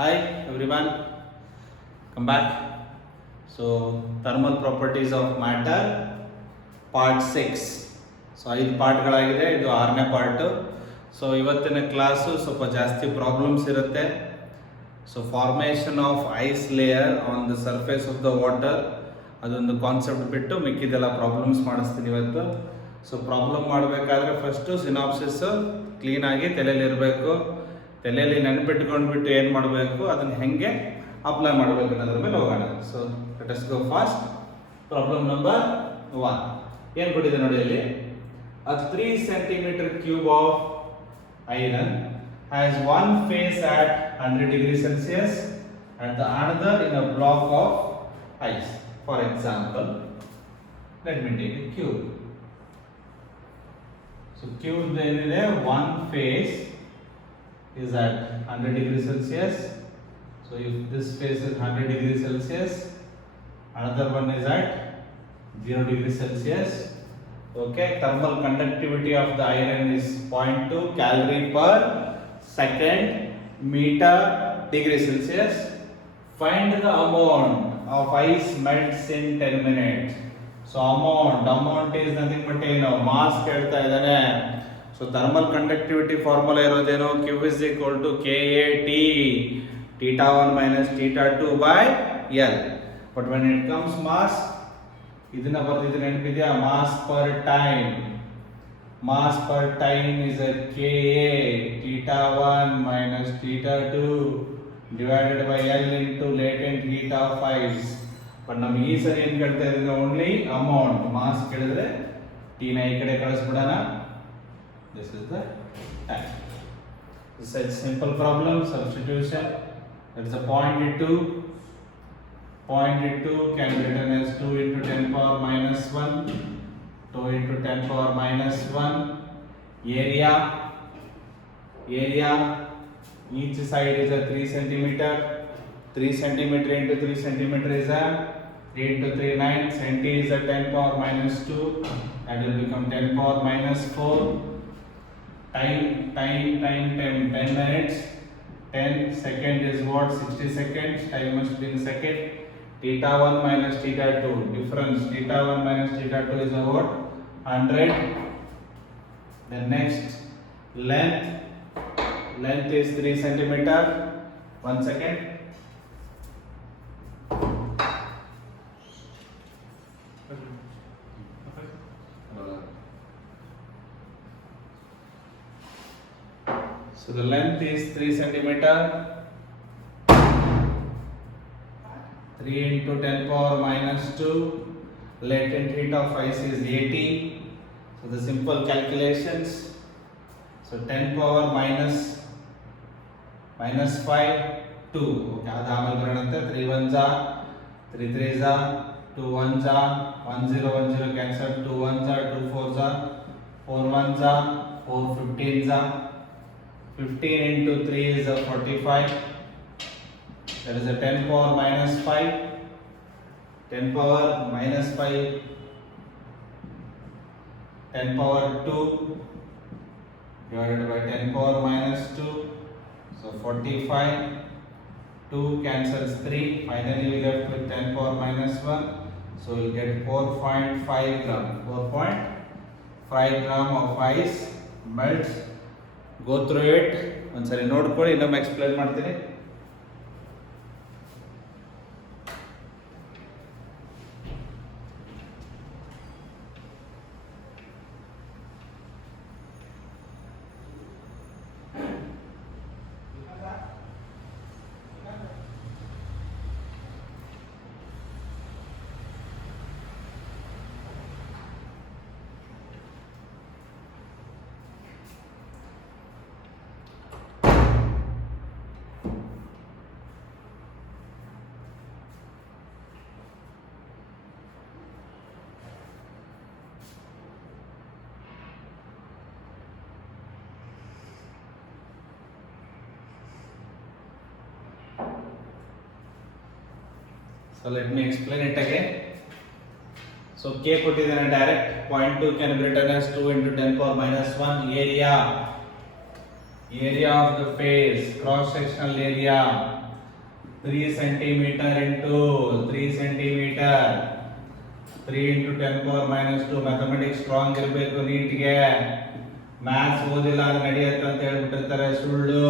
Hi everyone, come back. So thermal properties of matter part 6. ಸೊ 5 ಪಾರ್ಟ್ಗಳಾಗಿದೆ, ಇದು 6ನೇ part. So ಇವತ್ತಿನ ಕ್ಲಾಸು ಸ್ವಲ್ಪ ಜಾಸ್ತಿ ಪ್ರಾಬ್ಲಮ್ಸ್ ಇರುತ್ತೆ. So formation of ice layer on the surface of the water, ಅದೊಂದು ಕಾನ್ಸೆಪ್ಟ್ ಬಿಟ್ಟು ಮಿಕ್ಕಿದೆಲ್ಲ ಪ್ರಾಬ್ಲಮ್ಸ್ ಮಾಡಿಸ್ತೀನಿ ಇವತ್ತು. ಸೊ ಪ್ರಾಬ್ಲಮ್ ಮಾಡಬೇಕಾದ್ರೆ ಫಸ್ಟು ಸಿನಾಪ್ಸಿಸ್ ಕ್ಲೀನಾಗಿ ತಲೆಯಲ್ಲಿರಬೇಕು. ತಲೆಯಲ್ಲಿ ನೆನಪಿಟ್ಕೊಂಡ್ಬಿಟ್ಟು ಏನು ಮಾಡಬೇಕು, ಅದನ್ನು ಹೆಂಗೆ ಅಪ್ಲೈ ಮಾಡಬೇಕು ಅನ್ನೋದ್ರ ಮೇಲೆ ಹೋಗೋಣ. ಸೊ ಲೆಟ್ ಅಸ್ ಗೋ ಫಾಸ್ಟ್. ಪ್ರಾಬ್ಲಮ್ ನಂಬರ್ 1 ಏನು ಕೊಟ್ಟಿದೆ ನೋಡಿ. ಅಲ್ಲಿ a 3 centimeter cube of iron has one face at 100 degrees Celsius and the another in a block of ice. For example, let me take a cube. So cube ಏನಿದೆ, one face is at 100 degrees Celsius. So if this face is 100 degrees Celsius, another one is at 0 degrees Celsius. Okay, thermal conductivity of the iron is 0.2 calorie per second meter degree Celsius. Find the amount of ice melts in 10 minutes. So amount is nothing but mass ಕೇಳ್ತಾ ಇದ್ದಾನೆ. So thermal conductivity formula ಇರೋದೇನು, Q is equal to KAT, theta 1 minus theta 2 by L. But when it comes mass, ಇದನ್ನ ಬರ್ತಿದ್ರೆ ನೆನಪಿದೆಯಾ, mass per time is a KA, theta 1 minus theta 2 divided by L into latent heat of ice. But ನಮ್ಗೆ ಈ ಸರಿ ಏನು ಕೇಳ್ತಾ ಇದ್ರೆ only amount. Mass ಕೇಳಿದ್ರೆ ಟಿ ನ ಈ ಕಡೆ ಕಳಿಸ್ಬಿಡೋಣ. This is the time. This is a simple problem, substitution. That's a 0.2. 0.2 can be written as 2 into 10 power minus 1. 2 into 10 power minus 1. Area, each side is a 3 centimeter. 3 centimeter into 3 centimeter is a 3 into 3 9. Centi is a 10 power minus 2. That will become 10 power minus 4. Time 10 minutes. 10 second is what, 60 seconds. Time must be in second. Theta 1 minus theta 2 difference. Theta 1 minus theta 2 is what, 100. The next length is 3 centimeter. 1 second. So the length is 3 centimeter. 3 into 10 power minus 2. Latent heat of ice is 80. So the simple calculations. So 10 power minus 5 2. Okay, ಅದು ಆಮೇಲೆ ಬರೋಣಂತೆ. 3 1s are 3 3s are 2 1s are 1 0 1 0 cancel. 2 1s are 2 4s are 4 1s are 4 15s are 15 into 3 is a 45. That is a 10 power minus 5. 10 power minus 5. 10 power 2 divided by 10 power minus 2. So 45. 2 cancels 3. Finally we left with 10 power minus 1. So we'll get 4.5 gram. 4.5 gram of ice melts. Go through it. ಒಂದ್ಸರಿ ನೋಡ್ಕೊಳ್ಳಿ, ಇನ್ನೊಮ್ಮೆ ಎಕ್ಸ್ಪ್ಲೇನ್ ಮಾಡ್ತೀನಿ. So let me explain it again. So K ಕೊಟ್ಟಿದ್ದೇನೆ direct. 0.2 can be written as 2 into 10 power minus 1. Area of the face, cross sectional area 3 centimeter into 3 centimeter 3 into 10 power minus 2 mathematics strong ಇರಬೇಕು ನೀಟ್ಗೆ ಮ್ಯಾಥ್ಸ್ ಓದಿಲ್ಲ ಅದು ನಡೆಯುತ್ತೆ ಅಂತ ಹೇಳ್ಬಿಟ್ಟಿರ್ತಾರೆ ಸುಳ್ಳು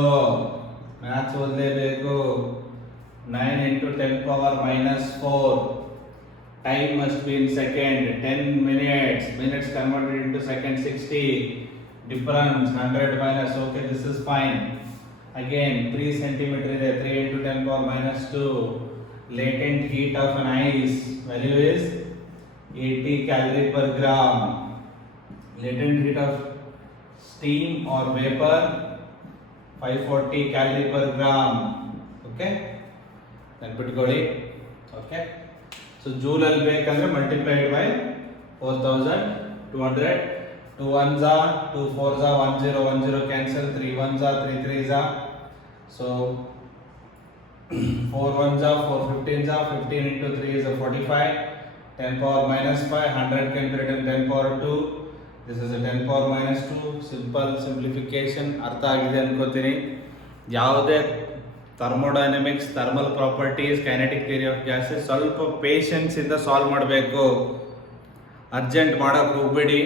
ಮ್ಯಾಥ್ಸ್ ಓದಲೇಬೇಕು 9 into 10 power minus 4 time must be in second 10 minutes converted into second 60 difference 100 minus okay this is fine again 3 centimeter is 3 into 10 power minus 2 latent heat of an ice value is 80 calorie per gram latent heat of steam or vapor 540 calorie per gram okay ನೆನ್ಪಿಟ್ಕೊಳ್ಳಿ okay so joule ಅಲ್ಲಿ ಬೇಕಂದ್ರೆ multiplied by 4200 2 ones are 2 fours are 1010 cancel 3 ones are 3 threes are so 4 ones are 4 15s are 15 into 3 is a 45 10 power minus 5 100 can be written 10 power 2 this is a 10 power minus 2 simple simplification ಅರ್ಥ ಆಗಿದೆ ಅನ್ಕೋತೀನಿ ಯಾವುದೇ thermodynamics thermal properties kinetic theory of gases ಸ್ವಲ್ಪ ಪೇಷನ್ಸ್ ಇಂದ ಸಾಲ್ವ್ ಮಾಡಬೇಕು ಅರ್ಜೆಂಟ್ ಮಾಡೋಕೆ ಹೋಗಬೇಡಿ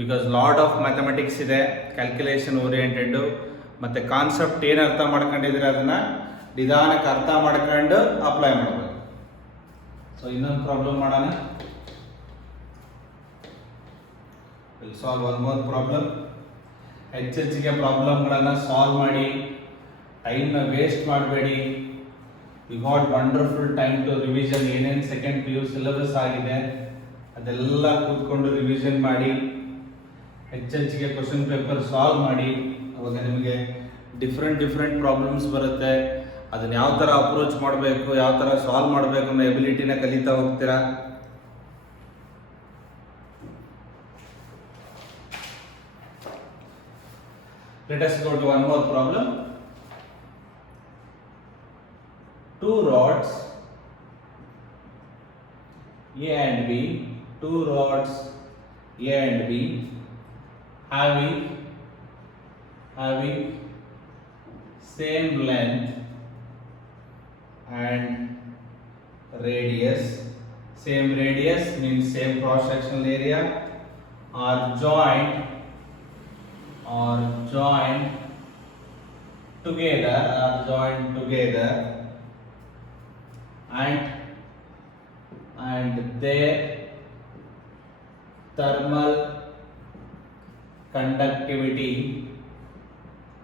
because lot of mathematics ಇದೆ ಕ್ಯಾಲ್ಕುಲೇಷನ್ ಓರಿಯೆಂಟೆಡ್ ಮತ್ತು ಕಾನ್ಸೆಪ್ಟ್ ಏನು ಅರ್ಥ ಮಾಡ್ಕೊಂಡಿದ್ರೆ ಅದನ್ನು ನಿಧಾನಕ್ಕೆ ಅರ್ಥ ಮಾಡ್ಕೊಂಡು ಅಪ್ಲೈ ಮಾಡಬೇಕು ಸೊ ಇನ್ನೊಂದು ಪ್ರಾಬ್ಲಮ್ ಮಾಡೋಣ will solve one more problem ಹೆಚ್ಚೆಚ್ಚಿಗೆ ಪ್ರಾಬ್ಲಮ್ಗಳನ್ನು ಸಾಲ್ವ್ ಮಾಡಿ ಟೈಮ್ನ ವೇಸ್ಟ್ ಮಾಡಬೇಡಿ you got wonderful time to revision ಏನೇನು ಸೆಕೆಂಡ್ ಪಿ ಯು ಸಿಲೆಬಸ್ ಆಗಿದೆ ಅದೆಲ್ಲ ಕೂತ್ಕೊಂಡು ರಿವಿಷನ್ ಮಾಡಿ ಹೆಚ್ಚೆಚ್ಚಿಗೆ ಕ್ವಶನ್ ಪೇಪರ್ ಸಾಲ್ವ್ ಮಾಡಿ ಅವಾಗ ನಿಮಗೆ ಡಿಫ್ರೆಂಟ್ ಪ್ರಾಬ್ಲಮ್ಸ್ ಬರುತ್ತೆ ಅದನ್ನ ಯಾವ ಥರ ಅಪ್ರೋಚ್ ಮಾಡಬೇಕು ಯಾವ ಥರ ಸಾಲ್ವ್ ಮಾಡಬೇಕು ಅನ್ನೋ ಎಬಿಲಿಟಿನ ಕಲಿತಾ ಹೋಗ್ತೀರಾ let us go to one more problem two rods A and B, two rods A and B having same length and radius. Same radius means same cross sectional area are joined together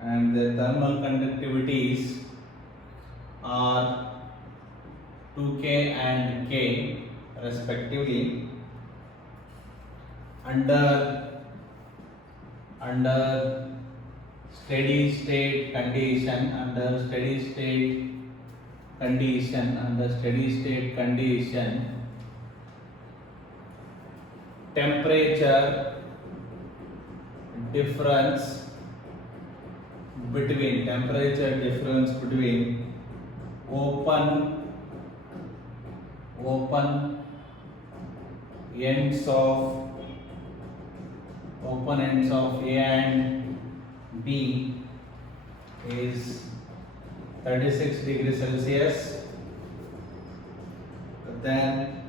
and their thermal conductivities are 2K and K respectively under steady state condition temperature difference between open ends of A and B is 36 degrees Celsius. Then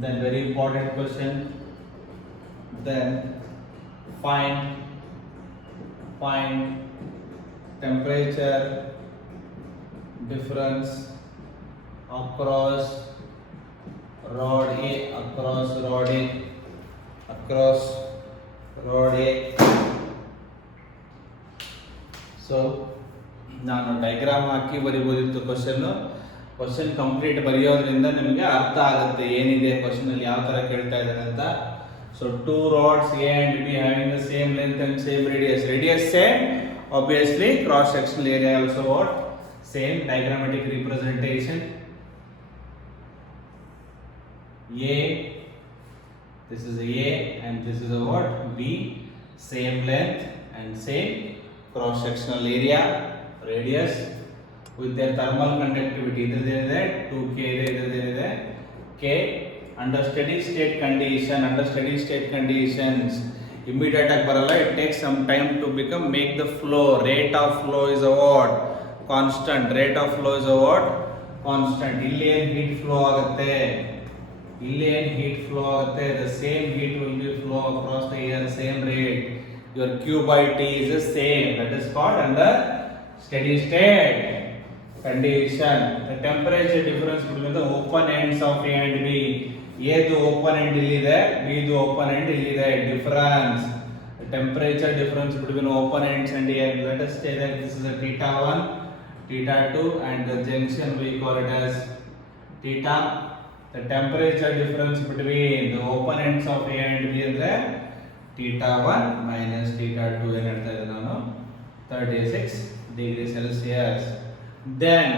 very important question. Then find temperature difference across rod A. So ನಾನು ಡೈಗ್ರಾಮ್ ಹಾಕಿ ಬರಿಬೋದಿತ್ತು question complete ಬರೆಯೋದ್ರಿಂದ ನಿಮಗೆ ಅರ್ಥ ಆಗುತ್ತೆ ಏನಿದೆ ಕ್ವಶನ್ ಅಲ್ಲಿ ಯಾವ ತರ ಕೇಳ್ತಾ ಇದ್ದಾರೆ ಅಂತ so two rods A and be having the same length and same radius same obviously cross sectional area also what same diagrammatic representation A this is A and this is a what B same length and same cross sectional area radius with their thermal conductivity either there is 2K either there is K under steady state conditions immediate ಆಗಿ ಬರಲ್ಲ it takes some time to become make the flow rate of flow is a what constant. Rate of flow is what? Constant. ಇಲ್ಲಿ ಏನು heat flow ಆಗುತ್ತೆ, ಇಲ್ಲಿ ಏನು heat flow ಆಗುತ್ತೆ, the same heat will B plough across the air, same rate. Your Q by T is the same. That is called under steady state condition. The temperature difference between the open ends of A and B. A ದು open end ಇಲ್ಲಿದೆ, B ದು open end ಇಲ್ಲಿದೆ. Difference. The temperature difference between open ends and A. Let us say that this is a theta 1, theta 2, and the junction we call it as theta. The temperature difference between the open ends of A and B ಅಂದ್ರೆ theta 1 minus theta 2 ಏನು ಹೇಳ್ತಾ ಇದ್ದೆ ನಾನು, 36 degree Celsius. Then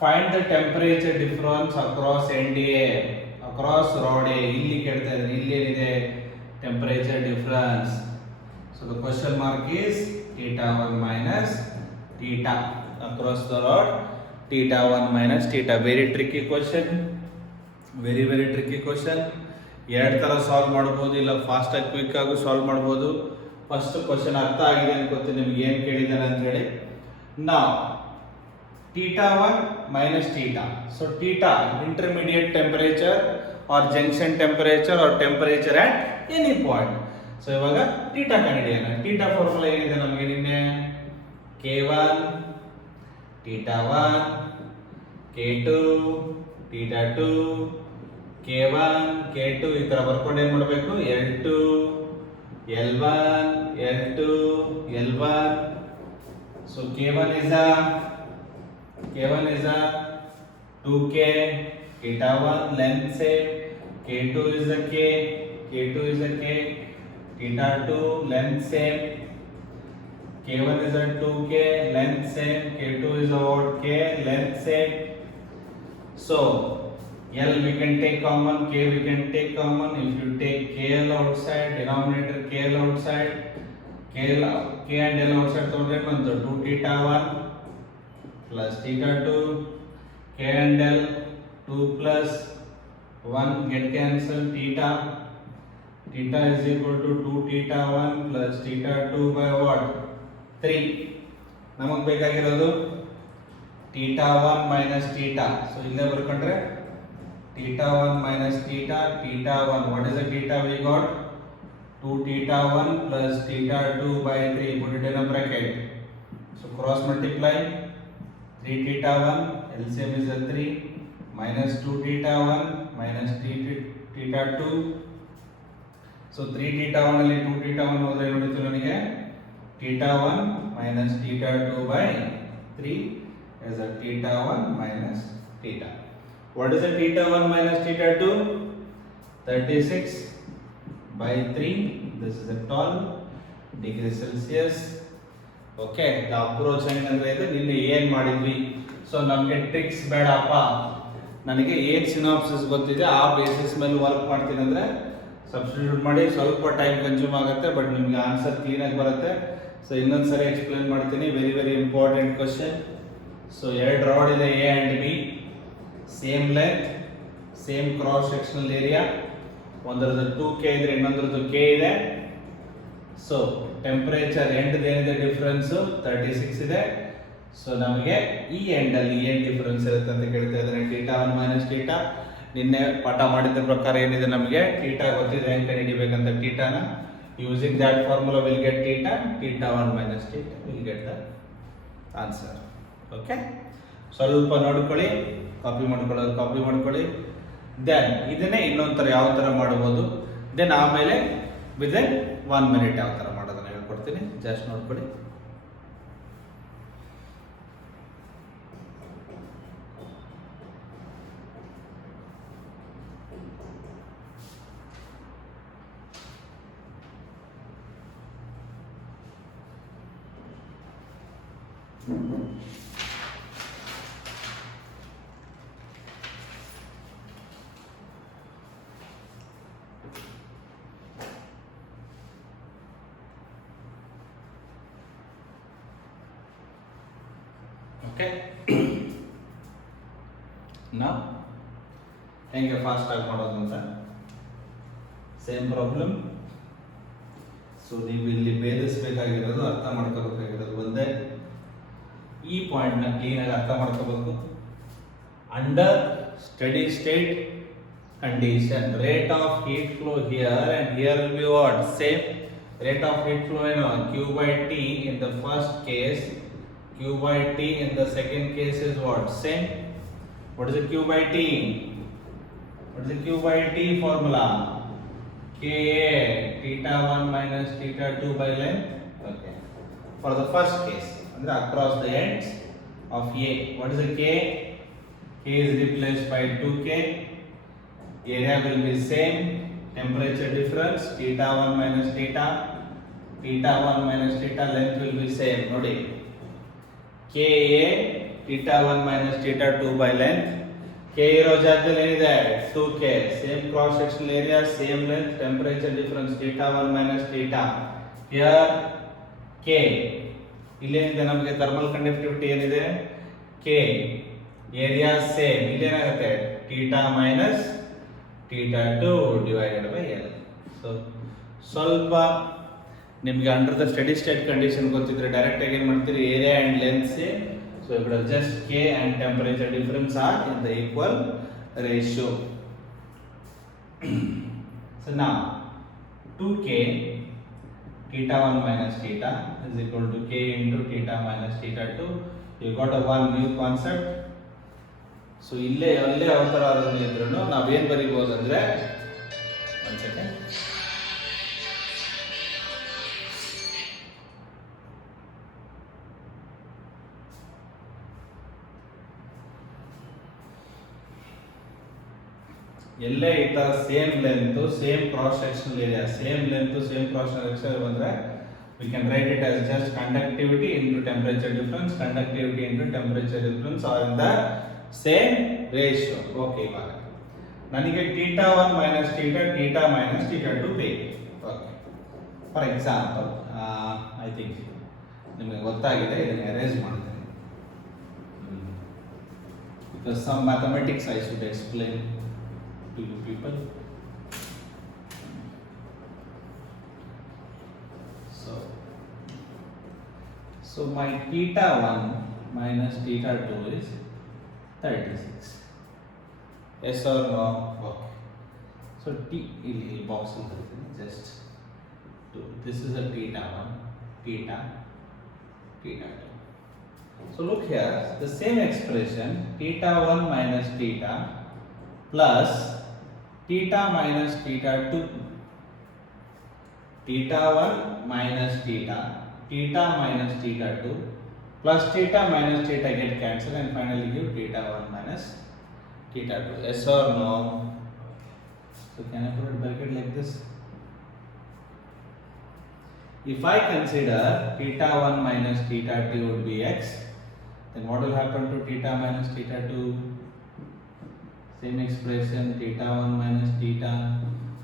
find the temperature difference across NDA, across rod A. ಇಲ್ಲಿ ಕೇಳ್ತಾ ಇದ್ದಾರೆ, ಇಲ್ಲಿ ಏನಿದೆ temperature difference. So the question mark is theta 1 minus theta across the rod, theta 1 minus theta. Very tricky question, very tricky question. ಎರಡು ಥರ ಸಾಲ್ವ್ ಮಾಡ್ಬೋದು, ಇಲ್ಲ ಫಾಸ್ಟಾಗಿ ಕ್ವಿಕ್ ಆಗಿ ಸಾಲ್ವ್ ಮಾಡ್ಬೋದು. ಫಸ್ಟ್ ಕ್ವಶನ್ ಅರ್ಥ ಆಗಿದೆ ಅನ್ಕೋತೀನಿ ನಿಮ್ಗೆ ಏನು ಕೇಳಿದ್ದಾನೆ ಅಂತ ಹೇಳಿ. ನಾವು theta 1 minus theta. So theta intermediate temperature or junction temperature or temperature at any point. So ಇವಾಗ theta ಕಂಡುಹಿಡಿಯೋಣ. theta ಫಾರ್ಮುಲಾ ಏನಿದೆ ನಮಗೆ ನಿನ್ನೆ, K1 theta 1, K2 theta 2, K1 K2 ಈ ತರ ಬರ್ಕೊಂಡು ಏನು ಮಾಡಬೇಕು, L2 L1 L2 L1. So K1 is a 2K theta 1 length same, K2 is a K2 is a K theta 2 length same, K1 is a 2K length same, K2 is a what, K length same. So L we can take common, K we can take common. If you take KL outside, denominator KL outside, K and L outside, so that means 2 theta 1 plus theta 2, K and L 2 plus 1 get cancelled, theta is equal to 2 theta 1 plus theta 2 by what, 3. ನಮಗೆ ಬೇಕಾಗಿರೋದು theta 1 minus theta. So ಇಲ್ಲೇ ಬರ್ಕೊಂಡ್ರೆ theta 1 minus theta, theta 1, what is the theta we got, 2 theta 1 plus theta 2 by 3, put it in a bracket. So cross multiply, 3 theta 1, LCM is a 3, minus 2 theta 1 minus 3 theta 2. So 3 theta 1 ಅಲ್ಲಿ 2 theta 1 ಹೋದ್ರೆ ಏನು ಉಳಿತು ನನಗೆ, theta 1 minus theta 2 by 3 is a theta 1 minus theta. What is the theta 1 minus theta 2? 36 by 3. This is a 12 degree Celsius. Okay, the approach ಹೆಂಗಂದ್ರೆ ಇದು ನಿನ್ನೆ ಏನು ಮಾಡಿದ್ವಿ. ಸೊ ನಮಗೆ ಟ್ರಿಕ್ಸ್ ಬೇಡಪ್ಪ, ನನಗೆ ಏನು ಸಿನಾಪ್ಸಿಸ್ ಗೊತ್ತಿದೆ ಆ ಬೇಸಿಸ್ ಮೇಲೆ ವರ್ಕ್ ಮಾಡ್ತೀನಿ ಅಂದರೆ ಸಬ್ಸ್ಟಿಟ್ಯೂಟ್ ಮಾಡಿ. ಸ್ವಲ್ಪ ಟೈಮ್ ಕನ್ಸ್ಯೂಮ್ ಆಗುತ್ತೆ, ಬಟ್ ನಿಮಗೆ ಆನ್ಸರ್ ಕ್ಲೀನಾಗಿ ಬರುತ್ತೆ. ಸೊ ಇನ್ನೊಂದು ಸರಿ ಎಕ್ಸ್ಪ್ಲೇನ್ ಮಾಡ್ತೀನಿ. Very important question. ಸೊ ಎರಡು ರಾಡ್ ಇದೆ A and B, same length, same cross sectional area. ಒಂದರದ್ದು 2K ಇದ್ರೆ ಇನ್ನೊಂದರದ್ದು K ಇದೆ. ಸೊ ಟೆಂಪರೇಚರ್ ಎಂಡ್ ಏನಿದೆ ಡಿಫ್ರೆನ್ಸ್ 36 ಇದೆ. ಸೊ ನಮಗೆ ಈ ಎಂಡಲ್ಲಿ ಏನು ಡಿಫ್ರೆನ್ಸ್ ಇರುತ್ತೆ ಅಂತ ಕೇಳ್ತಾ ಇದ್ದಾರೆ. ಥೀಟಾ 1 ಮೈನಸ್ ಥೀಟಾ, ನಿನ್ನೆ ಪಾಠ ಮಾಡಿದ ಪ್ರಕಾರ ಏನಿದೆ ನಮಗೆ ಥೀಟಾ ಗೊತ್ತಿದೆ ಹೆಂಗೆ ಕಂಡುಹಿಡಿಬೇಕಂತ. ಥೀಟಾನ using that formula will get theta 1 minus theta will get the answer. Okay, ಸ್ವಲ್ಪ ನೋಡ್ಕೊಳ್ಳಿ, ಕಾಪಿ ಮಾಡ್ಕೊಳ್ಳಿ. ದೆನ್ ಇದನ್ನೇ ಇನ್ನೊಂದು ಥರ ಯಾವ ಥರ ಮಾಡ್ಬೋದು, ದೆನ್ ಆಮೇಲೆ ವಿದಿನ್ 1 ಮಿನಿಟ್ ಯಾವ ಥರ ಮಾಡೋದನ್ನ ಹೇಳ್ಕೊಡ್ತೀನಿ. ಜಸ್ಟ್ ನೋಡ್ಕೊಳ್ಳಿ. ಓಕೆ, ನಾವು ಹೆಂಗೆ ಫಾಸ್ಟ್ ಆಗಿ ಮಾಡೋದು ಅಂತ ಸೇಮ್ ಪ್ರಾಬ್ಲಮ್. ಸೊ ನೀವು ಇಲ್ಲಿ ಭೇದಿಸಬೇಕಾಗಿರೋದು, ಅರ್ಥ ಮಾಡ್ಕೋಬೇಕಾಗಿರೋದು ಒಂದೇ. ಈ ಪಾಯಿಂಟ್ನ ಕ್ಲೀನಾಗಿ ಅರ್ಥ ಮಾಡ್ಕೋಬೇಕು. Under study state condition, rate of heat flow here and here will be what? Same. Rate of heat flow Q by T in the first case, Q by T in the second case is what? Same. What is the Q by T? What is the Q by T formula? Ka theta 1 minus theta 2 by length. Okay. For the first case, across the ends of A, what is the K? K is replaced by 2K. Area will be same, temperature difference theta 1 minus theta 1 minus theta, length will be same. Nodi Ka theta 1 minus theta 2 by length. K iro ಜಾಗದಲ್ಲಿ ಏನಿದೆ 2K, same cross sectional area, same length, temperature difference theta 1 minus theta. Here K, ಇಲ್ಲಿ ಏನಿದೆ ನಮಗೆ thermal conductivity ಏನಿದೆ K, area same, ಇಲ್ಲಿ ಏನಾಗುತ್ತೆ theta minus theta 2 divided by L. So ಸ್ವಲ್ಪ ನಿಮಗೆ under the study state condition ಗೊತ್ತಿದ್ರೆ ಡೈರೆಕ್ಟ್ ಆಗಿ ಏನು ಮಾಡ್ತೀರಿ, area and length same, so ఇక్కడ just K and temperature difference are in the equal ratio. So now 2K theta 1 minus theta is equal to K into theta minus theta 2. You got a one new concept. So ಇಲ್ಲೇ ಅಲ್ಲೇ ಅವತಾರ ಇದ್ರೂ ನಾವೇನು ಬರೀಬಹುದು ಅಂದರೆ, ಒಂದು ಸೆಕೆಂಡ್, ಎಲ್ಲೇ ಈ ಥರ same length same cross sectional area, same length same cross sectional ಬಂದರೆ we can write it as just conductivity into temperature difference, conductivity into temperature difference are in the same ratio. Okay, ಇವಾಗ ನನಗೆ theta 1 minus theta minus theta 2 ಬೇಕು. Okay, for example I think ನಿಮಗೆ ಗೊತ್ತಾಗಿದೆ, ಇದನ್ನು ಅರೇಂಜ್ ಮಾಡ್ತೀನಿ because some mathematics I should explain to you people. So my theta 1 minus theta 2 is 36. Yes or no? Okay. So T ಇಲ್ಲಿ box ಇರುತ್ತೆ, just to this is a theta 1, theta 2. So look here, the same expression theta 1 minus theta plus theta minus theta 2, theta 1 minus theta minus theta 2 plus theta minus theta get cancelled and finally give theta 1 minus theta 2. Yes or no? So can I put a bracket like this? If I consider theta 1 minus theta 2 would be x, then what will happen to theta minus theta 2? Same expression, theta 1 minus theta.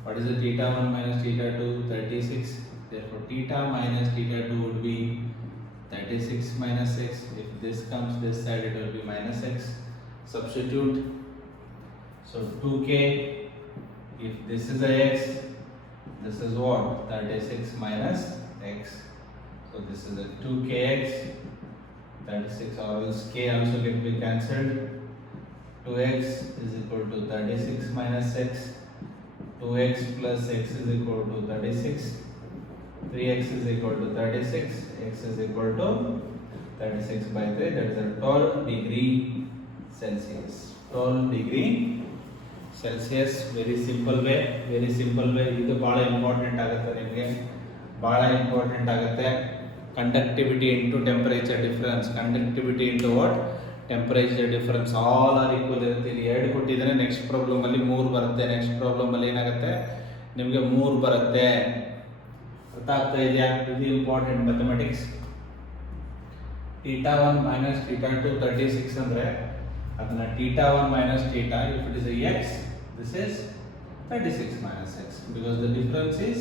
What is the theta 1 minus theta 2? 36. Therefore theta minus theta 2 would be 36 minus x. If this comes this side, it will be minus x. Substitute. So 2k, if this is a x, this is what? 36 minus x. So this is a 2kx, 36, or else k also can be cancelled. 2x is equal to 36 minus x. 2x plus x is equal to 36. 3x is equal to 36, x is equal to 36 by 3, that is a 12 degree Celsius. 12 degree Celsius. Very simple way. ಇದು ಭಾಳ ಇಂಪಾರ್ಟೆಂಟ್ ಆಗುತ್ತೆ ನಿಮಗೆ, ಭಾಳ ಇಂಪಾರ್ಟೆಂಟ್ ಆಗುತ್ತೆ. Conductivity into temperature difference, conductivity into what? Temperature difference, all are equal ಇರುತ್ತೆ. ಇಲ್ಲಿ 2 ಕೊಟ್ಟಿದ್ರೆ ನೆಕ್ಸ್ಟ್ ಪ್ರಾಬ್ಲಮಲ್ಲಿ 3 ಬರುತ್ತೆ, ನೆಕ್ಸ್ಟ್ ಪ್ರಾಬ್ಲಮಲ್ಲಿ ಏನಾಗುತ್ತೆ ನಿಮಗೆ 3 ಬರುತ್ತೆ. ಅರ್ಥ ಆಗ್ತಾ ಇದೆಯಾ? ಇದು important mathematics. theta 1 minus theta 2 36 ಅಂದ್ರೆ ಅದನ್ನ theta 1 minus theta, if it is a x, this is 36 minus x because the difference is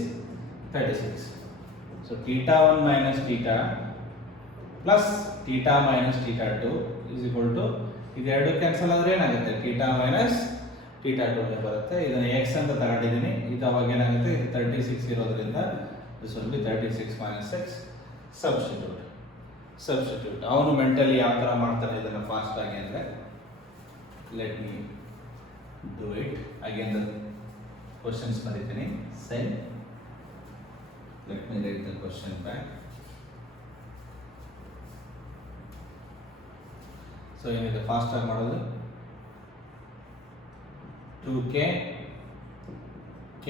36. So theta 1 minus theta plus theta minus theta 2 is equal to, ಇದೆರಡು ಕ್ಯಾನ್ಸಲ್ ಆದ್ರೆ ಏನಾಗುತ್ತೆ theta minus theta 2 ಬರುತ್ತೆ. ಇದನ್ನ x ಅಂತ ತಗೊಂಡಿದ್ದೀನಿ, ಇದು ಅವಾಗ ಏನಾಗುತ್ತೆ, ಇದು 36 ಇರೋದ್ರಿಂದ this will be 36 minus x. Substitute. Substitute. ಅವನು ಮೆಂಟಲಿ ಯಾವ ಥರ ಮಾಡ್ತಾನೆ ಇದನ್ನು ಫಾಸ್ಟಾಗಿ ಅಂದರೆ, let me do it again. The questions ಬರೀತೀನಿ. Send, let me write the question back. So ಏನಿದೆ ಫಾಸ್ಟಾಗಿ ಮಾಡೋದು, 2k k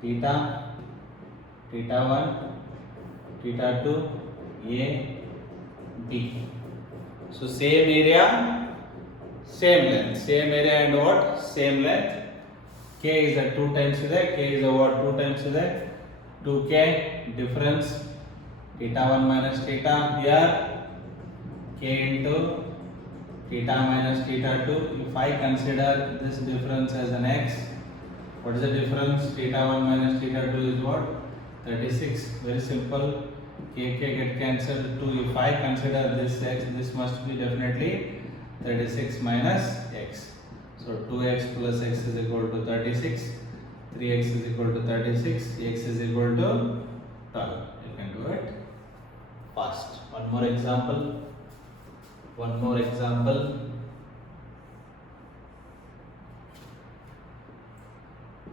theta theta 1 theta 2 a b. So same area, same length, same area and what, same length. K is at 2 times ಇದೆ, k is what 2 times ಇದೆ, 2k difference theta 1 minus theta, here k into theta minus theta 2. If I consider this difference as an x, what is the difference? Theta 1 minus theta 2 is what? 36. Very simple. K get cancelled. 2. If I consider this x, this must be definitely 36 minus x. So 2x plus x is equal to 36. 3x is equal to 36. X is equal to 12. You can do it fast. One more example.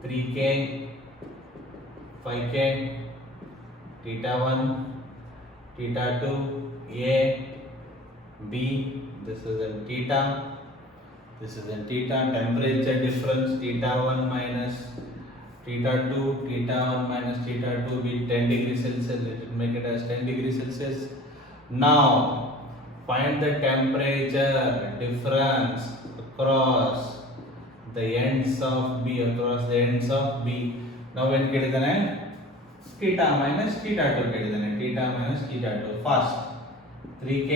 3k 5k theta 1 theta 2 a b. This is in theta, this is in theta. Temperature difference theta 1 minus theta 2, theta 1 minus theta 2 be 10 degrees Celsius. Let it make it as 10 degrees Celsius. Now find the temperature difference across the ends of B, across the ends of B. Now when ಕೇಳಿದಾನೆ theta minus theta 2 ಕೇಳಿದಾನೆ, theta minus theta 2. Fast, 3k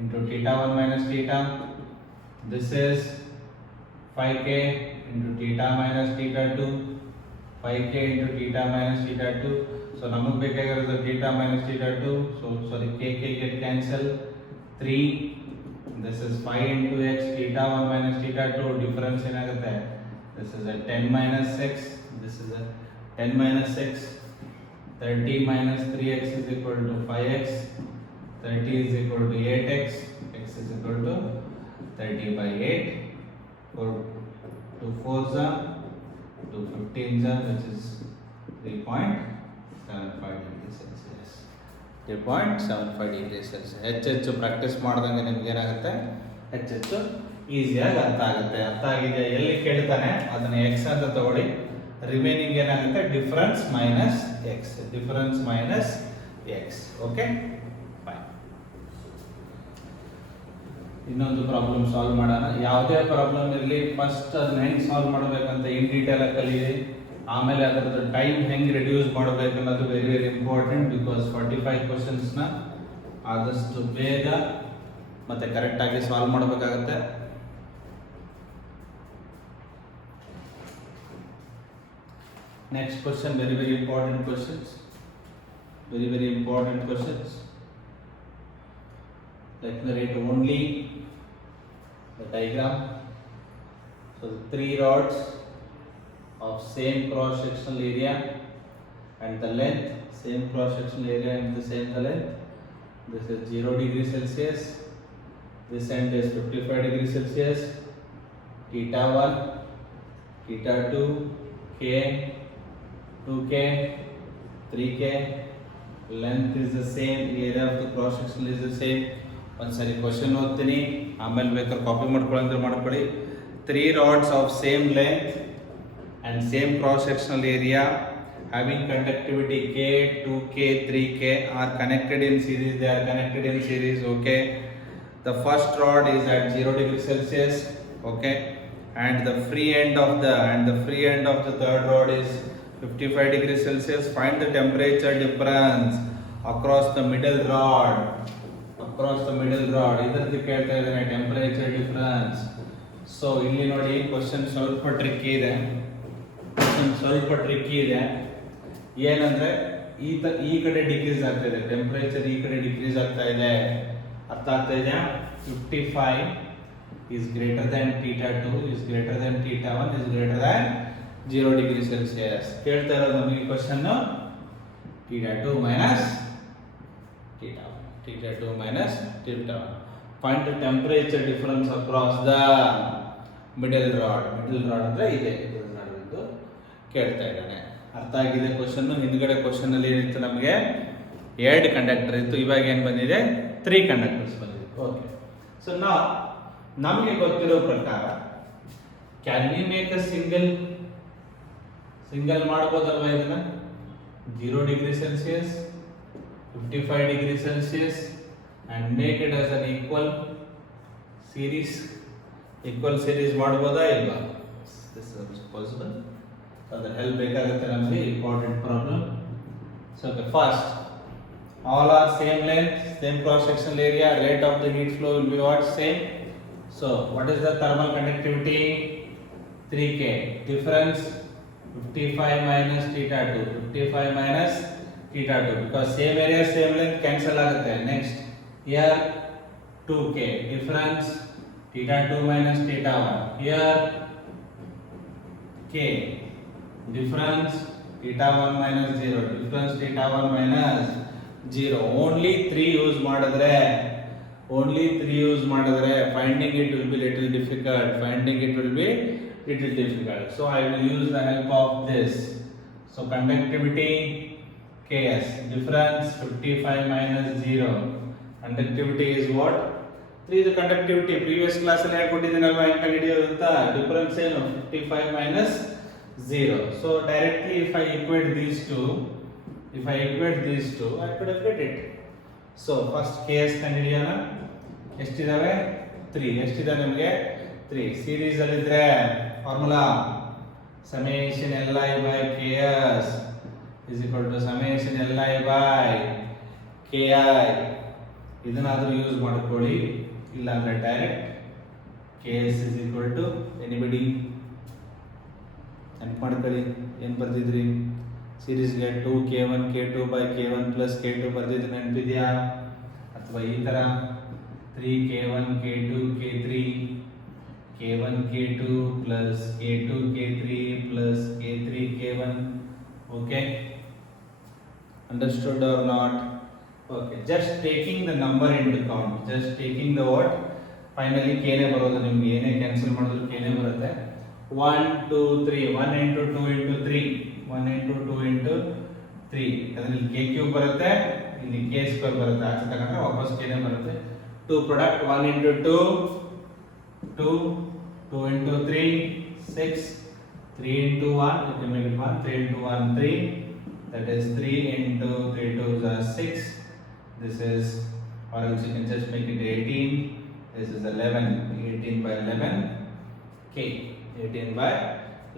into theta 1 minus theta, this is 5k into theta minus theta 2, 5k into theta minus theta 2. So ನಮಗೆ ಬೇಕಾಗಿರೋದು theta minus theta 2. So sorry, k get cancel. 3, this is 5 into x, theta 1 minus theta 2. Difference ಏನಾಗುತ್ತೆ? This is a 10 minus 6. This is a 10 minus 6. 30 minus 3x is equal to 5x. 30 is equal to 8x. X is equal to 30 by 8. 2 4s are 2 15s are, which is 3.75 degrees Celsius. 3.75 degrees Celsius. ಹೆಚ್ಚೆಚ್ಚು ಪ್ರಾಕ್ಟೀಸ್ ಮಾಡಿದಂಗೆ ನಿಮ್ಗೆ ಏನಾಗುತ್ತೆ, ಹೆಚ್ಚೆಚ್ಚು ಈಸಿಯಾಗಿ ಅರ್ಥ ಆಗುತ್ತೆ. ಅರ್ಥ ಆಗಿದೆ, ಎಲ್ಲಿ ಕೇಳ್ತಾನೆ ಅದನ್ನು ಎಕ್ಸ್ ಅಂತ ತಗೊಳ್ಳಿ. ರಿಮೈನಿಂಗ್ ಏನಾಗುತ್ತೆ, difference minus X, difference minus X. Okay fine. ಇನ್ನೊಂದು ಪ್ರಾಬ್ಲಮ್ ಸಾಲ್ವ್ ಮಾಡೋಣ. ಯಾವುದೇ ಪ್ರಾಬ್ಲಮ್ ಇರಲಿ, ಫಸ್ಟ್ ಅದನ್ನ ಹೆಂಗೆ ಸಾಲ್ವ್ ಮಾಡಬೇಕಂತ ಇನ್ ಡೀಟೇಲ್ ಆಗಿ ಕಲೀರಿ. ಆಮೇಲೆ ಅದರದ್ದು ಟೈಮ್ ಹೆಂಗೆ ರಿಡ್ಯೂಸ್ ಮಾಡಬೇಕು ಅನ್ನೋದು ವೆರಿ ವೆರಿ ಇಂಪಾರ್ಟೆಂಟ್. ಬಿಕಾಸ್ 45 ಕ್ವಶನ್ಸ್ನ ಆದಷ್ಟು ಬೇಗ ಮತ್ತು ಕರೆಕ್ಟಾಗಿ ಸಾಲ್ವ್ ಮಾಡಬೇಕಾಗತ್ತೆ. Next question, very very important questions, very very important questions. Let me write only the diagram. So the 3 rods of same cross sectional area and the length, same cross sectional area and the same the length. This is 0 degrees Celsius. This end is 55 degrees Celsius. Theta 1, theta 2, k, 2k, 3k. Length is the same, area of the cross section is the same. ಒಂದ್ಸರಿ ಕ್ವಶನ್ ಓದ್ತೀನಿ, ಆಮೇಲೆ ಬೇಕಾದ್ರೆ ಕಾಪಿ ಮಾಡ್ಕೊಳ್ಳೋಂದ್ರೆ ಮಾಡ್ಕೊಳ್ಳಿ. 3 rods of same length and same cross sectional area having conductivity k, 2k, 3k are connected in series. They are connected in series. Okay, the first rod is at 0 degrees Celsius. Okay, and the free end of the third rod is 55 degrees Celsius. Find the temperature difference across the middle rod. ಇದರದ್ದು ಕೇಳ್ತಾ ಇದ್ದಾನೆ temperature difference. So ಇಲ್ಲಿ ನೋಡಿ ಕ್ವಶನ್ ಸ್ವಲ್ಪ ಟ್ರಿಕ್ಕಿ ಇದೆ. ಏನಂದ್ರೆ ಈ ಕಡೆ ಡಿಕ್ರೀಸ್ ಆಗ್ತಾ ಇದೆ ಟೆಂಪರೇಚರ್, ಈ ಕಡೆ ಡಿಕ್ರೀಸ್ ಆಗ್ತಾ ಇದೆ. ಅರ್ಥ ಆಗ್ತಾ ಇದೆ? 55 is greater than theta 2 is greater than theta 1 is greater than 0 degree Celsius. ಕೇಳ್ತಾ ಇರೋದು ನಮಗೆ question theta 2 minus theta 2 minus theta 1. Find the temperature difference across the middle rod. Middle rod ಅಂದ್ರೆ ಇದೆ, ಇದರ ನಡುವಿದ್ದು ಕೇಳ್ತಾ ಇದ್ದಾನೆ. ಅರ್ಥ ಆಗಿದೆ ಕ್ವಶನ್. ಹಿಂದ್ಗಡೆ ಕ್ವಶನ್ ಅಲ್ಲಿ ಏನಿತ್ತು, ನಮಗೆ 2 ಕಂಡಕ್ಟರ್ ಇತ್ತು, ಇವಾಗ ಏನು ಬಂದಿದೆ 3 ಕಂಡಕ್ಟರ್ಸ್ ಬಂದಿದೆ. ಓಕೆ, ಸೊ ನಮಗೆ ಗೊತ್ತಿರೋ ಪ್ರಕಾರ can we make a single ಮಾಡ್ಬೋದಲ್ವಾ ಇದನ್ನ? 0 degree Celsius, 55 degree Celsius and make it as an equal series ಮಾಡ್ಬೋದಾ ಇಲ್ವಾ? This is possible. ಅದರ ಹೆಲ್ಪ್ ಬೇಕಾಗುತ್ತೆ ನಮಗೆ, important problem. So first, all are same length, same cross sectional area, rate of the heat flow will be what? Same. So what is the thermal conductivity? 3K. Difference 55 minus theta 2. 55 minus theta 2 because same area same length cancel ಆಗುತ್ತೆ. Next, here 2K. Difference theta 2 minus theta 1. Here K. Difference theta 1 minus 0. Difference theta 1 minus 0. Only 3 use ಮಾಡಿದ್ರೆ finding it will be little difficult. So I will use the help of this. So conductivity Ks. Difference 55 minus 0. Conductivity is what? 3 is the conductivity. Previous class ಅಲ್ಲಿ ಹೇಳ್ಕೊಟ್ಟಿದ್ದೀನಲ್ವಾ ಹೆಂಗೆ ಕಂಡುಹಿಡಿಯೋದು ಅಂತ. ಡಿಫರೆನ್ಸ್ ಏನು? 55 minus 0. So directly if I equate these two, I could have get it. So first Ks ಕಂಡುಹಿಡಿಯೋಣ. ಎಷ್ಟಿದಾವೆ? 3. ಎಷ್ಟಿದೆ ನಿಮಗೆ? 3. ಸೀರೀಸ್ ಅಲ್ಲಿ ಇದ್ರೆ formula summation Li by Ks is equal to summation Li by Ki. ಇದನ್ನಾದ್ರೂ ಯೂಸ್ ಮಾಡ್ಕೊಳ್ಳಿ, ಇಲ್ಲ ಅಂದ್ರೆ direct Ks is equal to anybody ನೆನ್ಪು ಮಾಡ್ಕೊಳ್ಳಿ. ಏನು ಬರ್ದಿದ್ರಿ ಸೀರೀಸ್ಗೆ? 2k1 k2 by k1 plus k2 ಬರ್ದಿದ್ದು ನೆನಪಿದ್ಯಾ? ಅಥವಾ ಈ ತರ 3k1 k2 k3 k1 k2 plus k2 k3 plus k3 k1. Okay, understood or not? Okay, just taking the number into count, just taking the what, finally k ನೇ ಬರೋದು ನಿಮಗೆ. ಏನೇ ಕ್ಯಾನ್ಸಲ್ ಮಾಡಿದ್ರು k ನೇ ಬರುತ್ತೆ. 1 2 3 1 into 2 into 3 1 into 2 into 3 ಅದರಲ್ಲಿ k ಕ್ಯೂಬ್ ಬರುತ್ತೆ, ಇಲ್ಲಿ k ಸ್ಕ್ವೇರ್ ಬರುತ್ತೆ. ಆಚೆ ತಗೊಂಡ್ರೆ ವಾಪಸ್ k ನೇ ಬರುತ್ತೆ. 2 ಪ್ರಾಡಕ್ಟ್ 1 into 2 2 2 into 3 6 3 into 1 you can make it 1 3 into 1 3, that is 3 into 3 2s are 6. This is, or else you can just make it 18. This is 11. 18 by 11 k. 18 by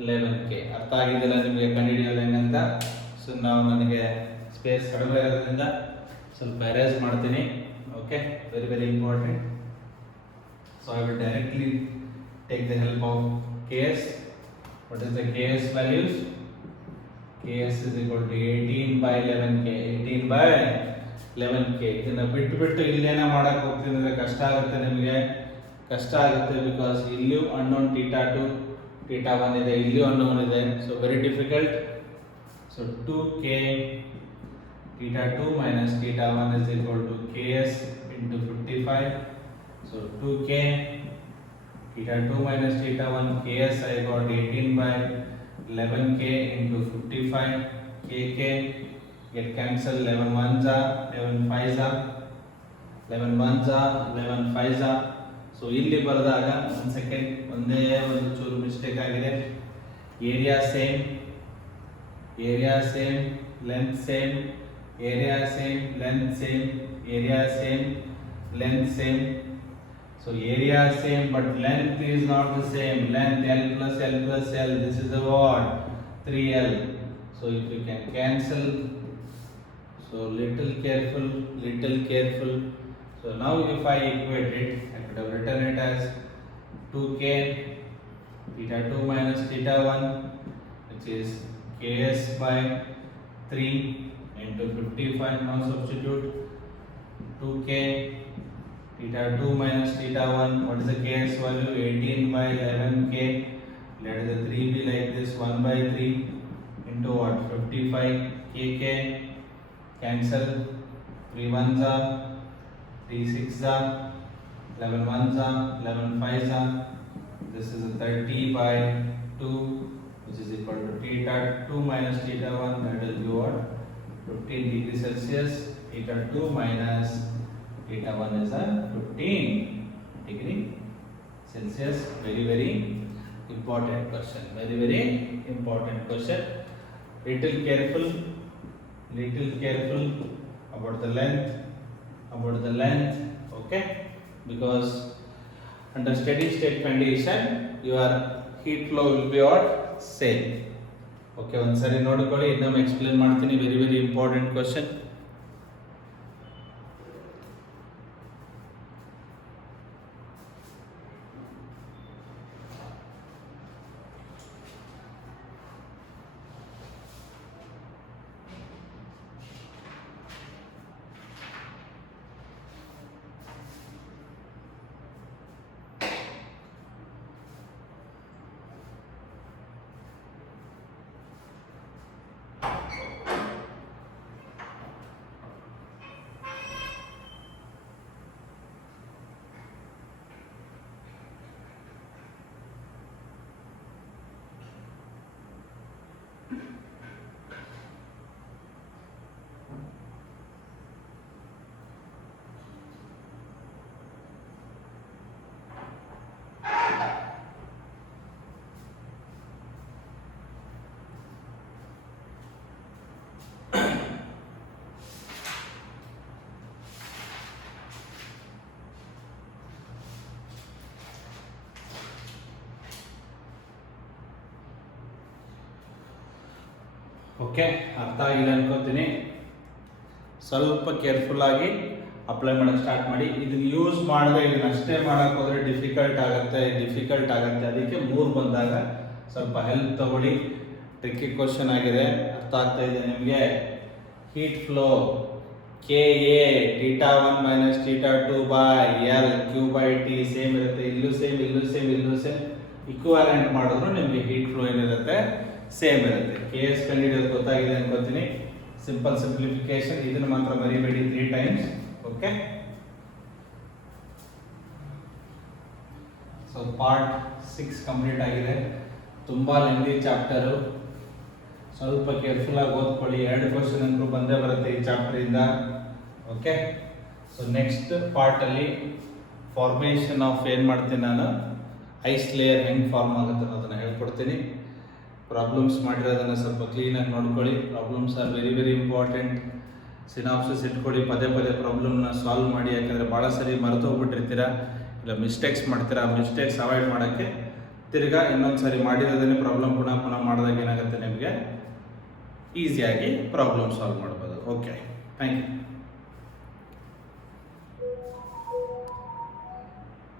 11 k. ಅರ್ಥ ಆಗಿದೆಲ್ಲ ನಿಮಗೆ ಕಂಡುಹಿಡಿಯೋದು ಹೆಂಗಂತ? ಸೊ ನಾವು ನನಗೆ ಸ್ಪೇಸ್ ಕಡಿಮೆ ಇರೋದ್ರಿಂದ ಸ್ವಲ್ಪ ಎರೇಸ್ ಮಾಡ್ತೀನಿ. Okay, very important. So I will directly take the help of Ks. What is the Ks values? Ks is equal to 18 by 11k. 18 by 11k. ಇದನ್ನ ಬಿಟ್ಟು ಇಲ್ಲೇನ ಮಾಡಕ್ಕೆ ಹೋಗ್ತೀನಿ ಅಂದ್ರೆ ಕಷ್ಟ ಆಗುತ್ತೆ ನಿಮಗೆ. ಬಿಕಾಸ್ ಇಲ್ಲಿಯೂ unknown theta 2 theta 1 ಇದೆ, ಇಲ್ಲಿಯೂ unknown ಇದೆ. So very difficult. So 2k theta 2 minus theta 1 is equal to Ks into 55. So 2k theta 2 minus theta 1 Ks I got 18 by 11k into 55 kk get cancel. 11 ones are 11 5s are 11 ones are 11 5s are. So ಇಲ್ಲಿ ಬರೆದಾಗ ಒಂದು ಸೆಕೆಂಡ್, ಒಂದೇ ಒಂದು ಚೂರು ಮಿಸ್ಟೇಕ್ ಆಗಿದೆ. Area same, length same, area same, length same, area same, length same. So area same but length is not the same. Length L plus L plus L. This is the what? 3L. So if you can cancel. So little careful. So now if I equate it, I could have written it as 2k theta 2 minus theta 1, which is Ks by 3 into 55. Now substitute 2k theta 2 minus theta 1. What is the Ks value? 18 by 11k. Let the 3 be like this, 1 by 3 into what? 55 kk. Cancel. 3 ones are 3 6 are 11 ones are 11 fives are. This is a 30 by 2, which is equal to theta 2 minus theta 1, that will be what? 15 degrees Celsius. Theta 2 minus theta 1 is a 15 degree Celsius. Very, very important question. Very, very important question. Little careful about the length, okay? Because under steady state condition, your heat flow will be what? Same. Okay, ಒಂದ್ಸರಿ ನೋಡ್ಕೊಳ್ಳಿ, ಇನ್ನೊಮ್ಮೆ ಎಕ್ಸ್ಪ್ಲೇನ್ ಮಾಡ್ತೀನಿ. Very very important question. Okay, ಅರ್ಥ ಆಗಿದೆ ಅನ್ಕೋತೀನಿ. ಸ್ವಲ್ಪ ಕೇರ್ಫುಲ್ ಆಗಿ ಅಪ್ಲೈ ಮಾಡೋಕ್ಕೆ ಸ್ಟಾರ್ಟ್ ಮಾಡಿ. ಇದನ್ನ ಯೂಸ್ ಮಾಡದೆ ಇದನ್ನ ಅಷ್ಟೇ ಮಾಡಕ್ಕೆ ಹೋದ್ರೆ ಡಿಫಿಕಲ್ಟ್ ಆಗುತ್ತೆ. ಅದಕ್ಕೆ 3 ಬಂದಾಗ ಸ್ವಲ್ಪ ಹೆಲ್ಪ್ ತಗೊಳ್ಳಿ. ಟ್ರಿಕ್ಕಿ ಕ್ವಶನ್ ಆಗಿದೆ, ಅರ್ಥ ಆಗ್ತಾ ಇದೆ ನಿಮಗೆ. Heat flow K A theta 1 minus theta 2 by L Q by T same ಇರುತ್ತೆ. ಇಲ್ಲೂ ಸೇಮ್ ಇಕ್ವಾಲೆಂಟ್ ಮಾಡಿದ್ರು ನಿಮಗೆ ಹೀಟ್ ಫ್ಲೋ ಏನಿರುತ್ತೆ ಸೇಮ್ ಇರುತ್ತೆ. ಕೆ ಎಸ್ ಕಂಡುಹಿಡಿಯೋದು ಗೊತ್ತಾಗಿದೆ ಅನ್ಕೋತೀನಿ. Simple simplification. ಇದನ್ನು ಮಾತ್ರ ಬರೀಬೇಡಿ 3 times. Okay, so part 6 complete ಆಗಿದೆ. ತುಂಬಾ ಲೆಂದಿ ಚಾಪ್ಟರು, ಸ್ವಲ್ಪ ಕೇರ್ಫುಲ್ ಆಗಿ ಓದ್ಕೊಳ್ಳಿ. 2 ಕ್ವಶನ್ ಅಂತೂ ಬಂದೇ ಬರುತ್ತೆ ಈ ಚಾಪ್ಟರ್ ಇಂದ. ಓಕೆ, ಸೊ ನೆಕ್ಸ್ಟ್ ಪಾರ್ಟ್ ಅಲ್ಲಿ ಫಾರ್ಮೇಷನ್ ಆಫ್ ಏನು ಮಾಡ್ತೀನಿ ನಾನು, ಐಸ್ ಲೇಯರ್ ಹೆಂಗೆ ಫಾರ್ಮ್ ಆಗುತ್ತೆ ಅನ್ನೋದನ್ನ ಹೇಳ್ಕೊಡ್ತೀನಿ. ಪ್ರಾಬ್ಲಮ್ಸ್ ಮಾಡಿರೋದನ್ನು ಸ್ವಲ್ಪ ಕ್ಲೀನಾಗಿ ನೋಡ್ಕೊಳ್ಳಿ. Problems are very very important. Synopsis ಇಟ್ಕೊಳ್ಳಿ, ಪದೇ ಪ್ರಾಬ್ಲಮ್ನ ಸಾಲ್ವ್ ಮಾಡಿ. ಯಾಕಂದರೆ ಭಾಳ ಸರಿ ಮರೆತು ಹೋಗ್ಬಿಟ್ಟಿರ್ತೀರ, ಇಲ್ಲ ಮಿಸ್ಟೇಕ್ಸ್ ಮಾಡ್ತೀರಾ. ಆ ಮಿಸ್ಟೇಕ್ಸ್ ಅವಾಯ್ಡ್ ಮಾಡೋಕ್ಕೆ ತಿರ್ಗಾ ಇನ್ನೊಂದು ಸರಿ ಮಾಡಿರೋದನ್ನೇ ಪ್ರಾಬ್ಲಮ್ ಪುನಃ ಮಾಡಿದಾಗ ಏನಾಗುತ್ತೆ, ನಿಮಗೆ ಈಸಿಯಾಗಿ ಪ್ರಾಬ್ಲಮ್ ಸಾಲ್ವ್ ಮಾಡ್ಬೋದು. Okay, thank you.